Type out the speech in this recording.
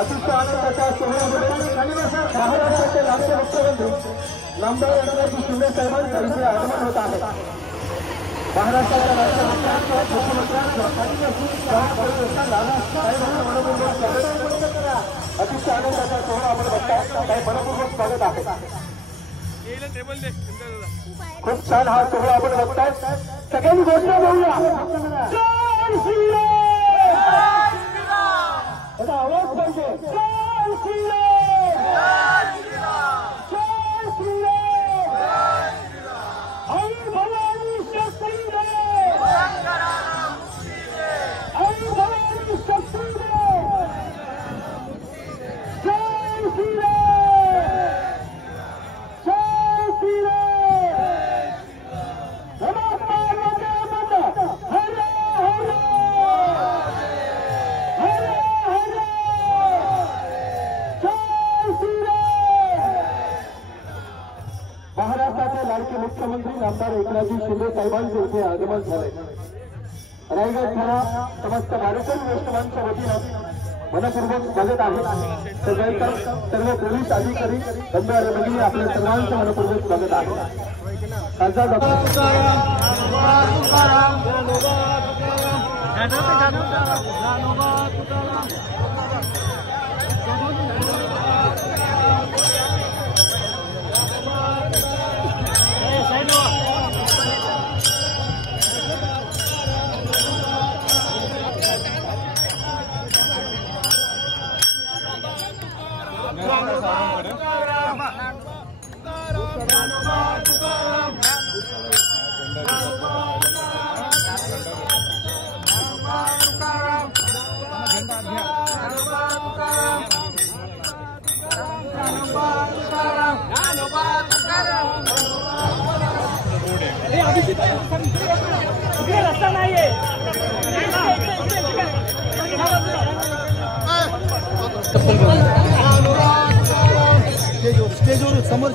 अतिशय आनंदाच्या सोहळ्यामध्ये महाराष्ट्राचे राज्य मुख्यमंत्री नामदार एकनाथजी शिंदे साहेबांचं इथे आगमन होत आहे। महाराष्ट्राच्या राज्य मुख्यमंत्र्यांचं अतिशय आनंदाचा सोहळा आपण बघताय, काही मनपूर्वक स्वागत आहे। खूप छान हा सोहळा आपण बघताय, सगळ्यांनी घोषणा बोलूया, जय श्रीराम, त्याचा आवाज पाहिजे, जय श्रीराम, जय श्रीराम, आई भवानी शक्ती दे, आई भवानी शक्ती दे, जय श्रीराम, जय श्रीराम, नमस्कार वंदे मातरम, हरे हरे हरे हरे, जय श्रीराम। महाराष्ट्राचे लाडके मुख्यमंत्री नामदार एकनाथजी शिंदे साहेबांचे इथे आगमन झाले। रायगड ठाणा समस्त भारतीय वैष्णवांच्या वतीनं मनपूर्वक स्वागत आहे। सर्व पोलीस अधिकारी बंधू आणि भगिनी आपल्या सर्वांचं मनपूर्वक स्वागत आहे। खासदार डॉक्टर रस्ता नाहीये, स्टेजवर समोर